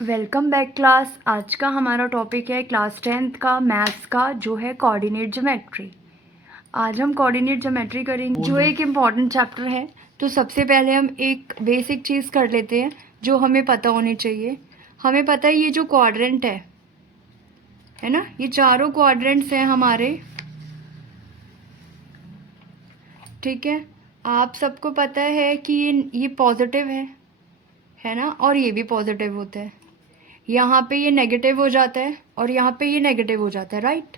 Welcome back class. आज का हमारा टॉपिक है क्लास 10th का मैथ्स का, जो है कोऑर्डिनेट ज्योमेट्री। आज हम कोऑर्डिनेट ज्योमेट्री करेंगे, जो एक इम्पॉर्टेंट चैप्टर है। तो सबसे पहले हम एक बेसिक चीज़ कर लेते हैं जो हमें पता होनी चाहिए। हमें पता है ये जो क्वाड्रेंट है ना, ये चारों क्वाड्रेंट्स हैं हमारे, ठीक है। आप सबको पता है कि ये पॉजिटिव है ना, और ये भी पॉजिटिव होता है। यहाँ पे ये नेगेटिव हो जाता है और यहाँ पे ये नेगेटिव हो जाता है, राइट।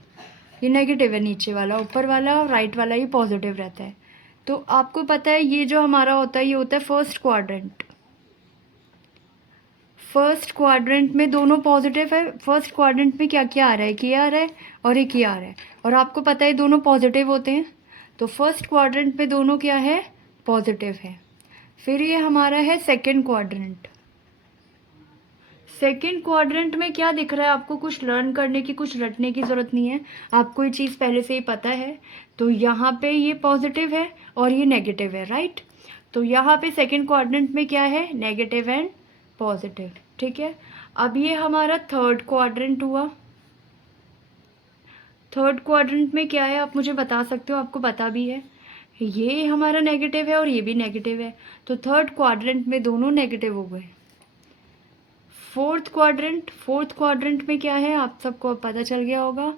ये नेगेटिव है नीचे वाला, ऊपर वाला राइट वाला ही पॉजिटिव रहता है। तो आपको पता है ये जो हमारा होता है ये होता है फर्स्ट क्वाड्रेंट। फर्स्ट क्वाड्रेंट में दोनों पॉजिटिव है। फर्स्ट क्वाड्रेंट में क्या क्या आ रहा है, के आ रहा है और एक ये आ रहा है, और आपको पता है दोनों पॉजिटिव होते हैं। तो फर्स्ट क्वाड्रेंट में दोनों क्या है, पॉजिटिव है। फिर ये हमारा है सेकेंड क्वाड्रेंट। सेकेंड क्वाड्रेंट में क्या दिख रहा है आपको, कुछ लर्न करने की, कुछ रटने की ज़रूरत नहीं है, आपको ये चीज़ पहले से ही पता है। तो यहाँ पे ये पॉजिटिव है और ये नेगेटिव है, राइट। तो यहाँ पे सेकेंड क्वाड्रेंट में क्या है, नेगेटिव एंड पॉजिटिव, ठीक है। अब ये हमारा थर्ड क्वाड्रेंट हुआ। थर्ड क्वाड्रेंट में क्या है आप मुझे बता सकते हो, आपको पता भी है ये हमारा नेगेटिव है और ये भी नेगेटिव है। तो थर्ड क्वाड्रेंट में दोनों नेगेटिव हो गए। फोर्थ क्वाड्रेंट में क्या है आप सबको पता चल गया होगा,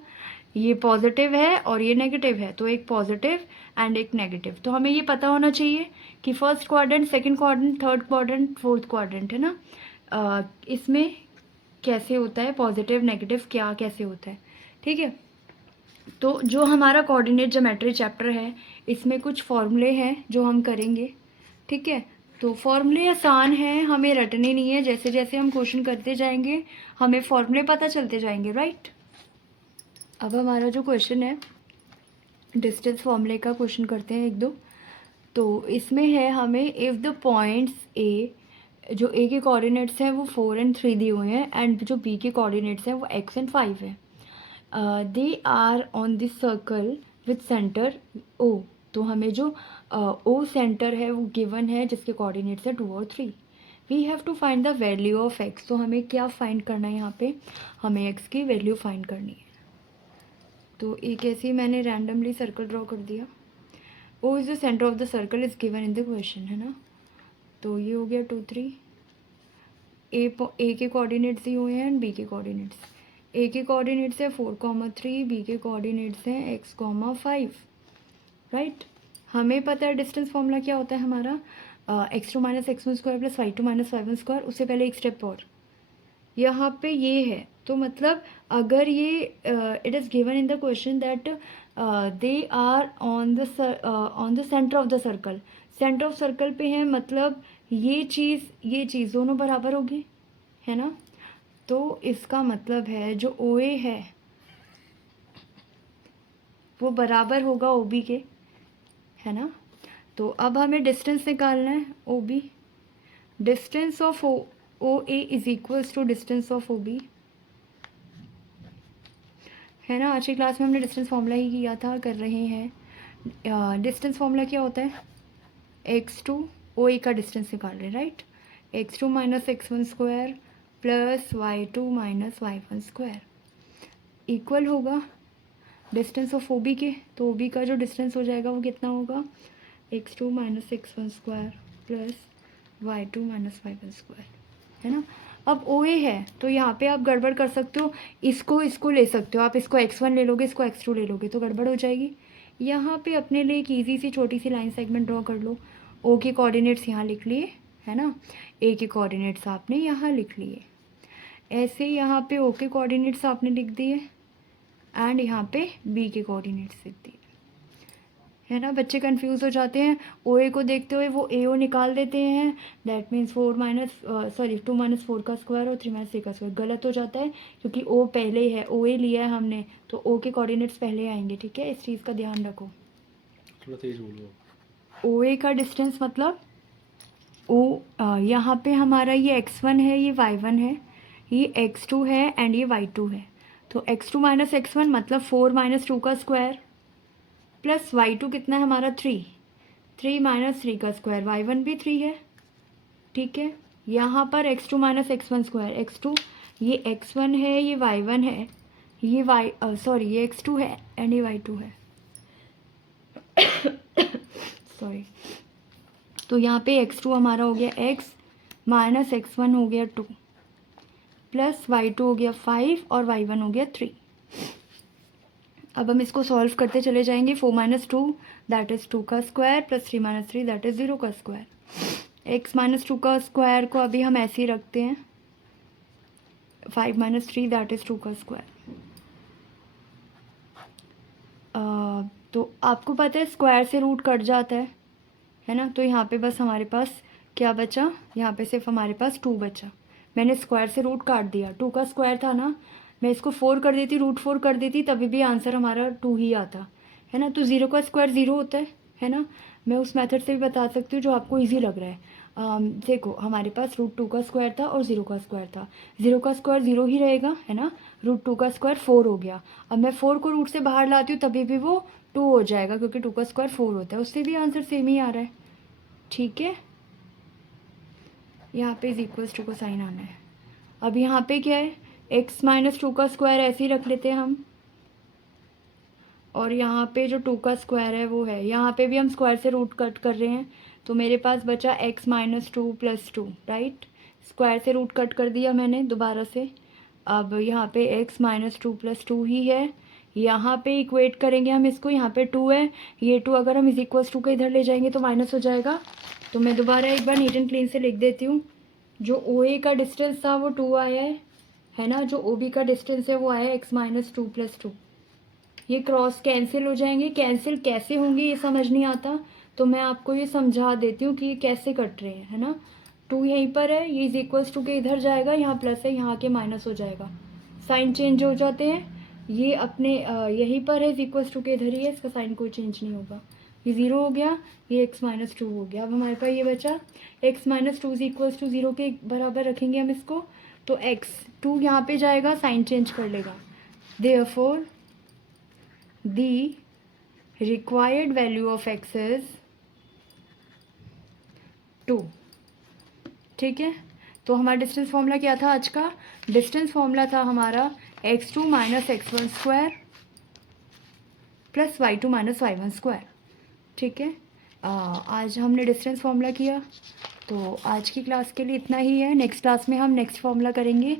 ये पॉजिटिव है और ये नेगेटिव है, तो एक पॉजिटिव एंड एक नेगेटिव। तो हमें ये पता होना चाहिए कि first quadrant, second quadrant, third quadrant, fourth quadrant, है ना। इसमें कैसे होता है पॉजिटिव नेगेटिव, क्या कैसे होता है, ठीक है। तो जो हमारा कोऑर्डिनेट ज्योमेट्री चैप्टर है, इसमें कुछ फॉर्मूले हैं जो हम करेंगे, ठीक है। तो फॉर्मूले आसान हैं, हमें रटने नहीं है। जैसे जैसे हम क्वेश्चन करते जाएंगे हमें फॉर्मूले पता चलते जाएंगे, राइट। अब हमारा जो क्वेश्चन है डिस्टेंस फॉर्मूले का क्वेश्चन करते हैं एक दो। तो इसमें है हमें इफ़ द पॉइंट्स ए, जो ए के कोऑर्डिनेट्स हैं वो 4 एंड 3 दिए हुए हैं, एंड जो बी के कोऑर्डिनेट्स हैं वो x एंड 5 है, they are on this circle with centre O. तो हमें जो ओ सेंटर है वो गिवन है, जिसके कोऑर्डिनेट्स है 2 और 3। We have to find the value of X. तो हमें क्या फाइंड करना है, यहाँ पे हमें एक्स की वैल्यू फाइंड करनी है। तो एक ऐसे ही मैंने रैंडमली सर्कल ड्रॉ कर दिया। O is the centre of the circle is given in the question, है ना। तो ये हो गया 2 3। ए के कोऑर्डिनेट्स दिए हुए हैं एंड बी के कोऑर्डिनेट्स। ए के कोऑर्डिनेट्स है 4,3, बी के कोऑर्डिनेट्स हैं x,5, राइट। हमें पता है डिस्टेंस फॉर्मूला क्या होता है हमारा, x2 minus x1 square plus y2 minus y1 square. उससे पहले एक स्टेप और, यहाँ पे ये है, तो मतलब अगर ये it is given in the question that they are on the centre of the circle. Centre of circle पे है, मतलब ये चीज़ दोनों बराबर होगी, है ना। तो इसका मतलब है जो ओ ए है वो बराबर होगा ओ बी के, है ना। तो अब हमें डिस्टेंस निकालना है O B. Distance of O A is equals to distance of O B, है ना। आज की क्लास में हमने डिस्टेंस फार्मूला ही किया था, कर रहे हैं। डिस्टेंस फार्मूला क्या होता है, x2 ओ ए का डिस्टेंस निकाल रहे हैं, right. x2 minus x1 square plus y2 minus y1 square equal होगा डिस्टेंस ऑफ ओ बी के। तो ओ बी का जो डिस्टेंस हो जाएगा वो कितना होगा, x2 minus x1 square plus y2 minus y1 square, है ना। अब ओ ए है तो यहाँ पे आप गड़बड़ कर सकते हो, इसको ले सकते हो आप, इसको x1 ले लोगे, इसको x2 ले लोगे तो गड़बड़ हो जाएगी। यहाँ पे अपने लिए एक ईजी सी छोटी सी लाइन सेगमेंट ड्रॉ कर लो। ओ के कोऑर्डिनेट्स यहाँ लिख लिए, है ना। ए के कोऑर्डिनेट्स आपने यहाँ लिख लिए, ऐसे यहाँ पे ओ के कोऑर्डिनेट्स आपने लिख दिए एंड यहाँ पे बी के कोऑर्डिनेट्स लिख दिए, है ना। बच्चे कंफ्यूज हो जाते हैं, ओ ए को देखते हुए वो ए ओ निकाल देते हैं, दैट मीन्स 2 माइनस 4 का स्क्वायर और 3 माइनस 3 का स्क्वायर। गलत हो जाता है क्योंकि ओ पहले है, ओ ए लिया है हमने, तो ओ के कोऑर्डिनेट्स पहले आएंगे, ठीक है। इस चीज़ का ध्यान रखो। थोड़ा तेज बोलो। ओ ए का डिस्टेंस मतलब ओ, यहाँ पे हमारा ये x1 है, ये y1 है, ये x2 है एंड ये y2 है। तो x2 माइनस x1 मतलब 4 माइनस 2 का स्क्वायर प्लस y2 कितना है हमारा 3 माइनस 3 का स्क्वायर, y1 भी 3 है, ठीक है। यहाँ पर x2 minus x1 square, x2 ये x1 है, ये y1 है, ये ये x2 है एंड ये y2 है। सॉरी, तो यहाँ पे x2 हमारा हो गया x माइनस x1 हो गया 2 प्लस y2 हो गया 5 और y1 हो गया 3। अब हम इसको सॉल्व करते चले जाएंगे। 4 माइनस 2 दैट इज़ 2 का square plus 3 minus 3 that is 0 का स्क्वायर। x माइनस 2 का स्क्वायर को अभी हम ऐसे ही रखते हैं। 5 माइनस 3 दैट इज़ 2 का स्क्वायर। तो आपको पता है स्क्वायर से रूट कट जाता है ना, तो यहाँ पे बस हमारे पास क्या बचा, यहाँ पे सिर्फ हमारे पास 2 बचा। मैंने स्क्वायर से रूट काट दिया, 2 का स्क्वायर था ना, मैं इसको 4 कर देती, रूट 4 कर देती, तभी भी आंसर हमारा 2 ही आता है ना। तो 0 का स्क्वायर 0 होता है ना। मैं उस मेथड से भी बता सकती हूँ जो आपको ईजी लग रहा है। देखो हमारे पास √2 का स्क्वायर था और 0 का स्क्वायर था। 0 का स्क्वायर 0 ही रहेगा है ना। √2 का स्क्वायर 4 हो गया। अब मैं 4 को रूट से बाहर लाती हूँ तभी भी वो 2 हो जाएगा, क्योंकि 2 का स्क्वायर 4 होता है। उससे भी आंसर सेम ही आ रहा है, ठीक है। यहाँ पे इज इक्वल्स टू को साइन आना है। अब यहाँ पे क्या है, x माइनस 2 का स्क्वायर ऐसे ही रख लेते हैं हम, और यहाँ पे जो 2 का स्क्वायर है वो है, यहाँ पे भी हम स्क्वायर से रूट कट कर रहे हैं, तो मेरे पास बचा x minus 2 plus 2, right. Square से रूट कट कर दिया मैंने दोबारा से। अब यहाँ पे x माइनस 2 प्लस 2 ही है। यहाँ पे इक्वेट करेंगे हम इसको, यहाँ पे 2 है, ये 2 अगर हम इज इक्वल्स टू के इधर ले जाएंगे तो माइनस हो जाएगा। तो मैं दोबारा एक बार नीट एंड क्लीन से लिख देती हूँ। जो OA का डिस्टेंस था वो 2 आया है ना। जो OB का डिस्टेंस है वो आया x माइनस 2 प्लस 2। ये क्रॉस कैंसिल हो जाएंगे। कैंसिल कैसे होंगे ये समझ नहीं आता, तो मैं आपको ये समझा देती हूँ कि ये कैसे कट रहे हैं, है ना। 2 यहीं पर है, ये इज इक्वल्स टू के इधर जाएगा, यहाँ प्लस है, यहाँ के माइनस हो जाएगा, साइन चेंज हो जाते हैं। ये अपने यहीं पर है, इज इक्वल्स टू के इधर ही है, इसका साइन कोई चेंज नहीं होगा। ये 0 हो गया, ये x माइनस 2 हो गया। अब हमारे पास ये बचा x minus 2 is equals to 0 के बराबर रखेंगे हम इसको, तो x2 यहाँ पे जाएगा, साइन चेंज कर लेगा। Therefore the required value of x is 2, ठीक है। तो हमारा डिस्टेंस फॉर्मूला क्या था आज का? डिस्टेंस फॉर्मूला था हमारा x2 minus x1 square plus y2 minus y1 square, ठीक है। आज हमने डिस्टेंस फॉर्मूला किया, तो आज की क्लास के लिए इतना ही है। नेक्स्ट क्लास में हम नेक्स्ट फॉर्मूला करेंगे।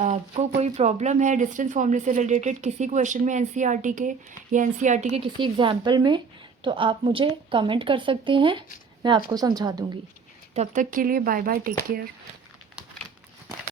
आपको कोई प्रॉब्लम है डिस्टेंस फॉर्मूले से रिलेटेड किसी क्वेश्चन में NCERT के या NCERT के किसी एग्जाम्पल में, तो आप मुझे कमेंट कर सकते हैं, मैं आपको समझा दूँगी। तब तक के लिए बाय बाय, टेक केयर।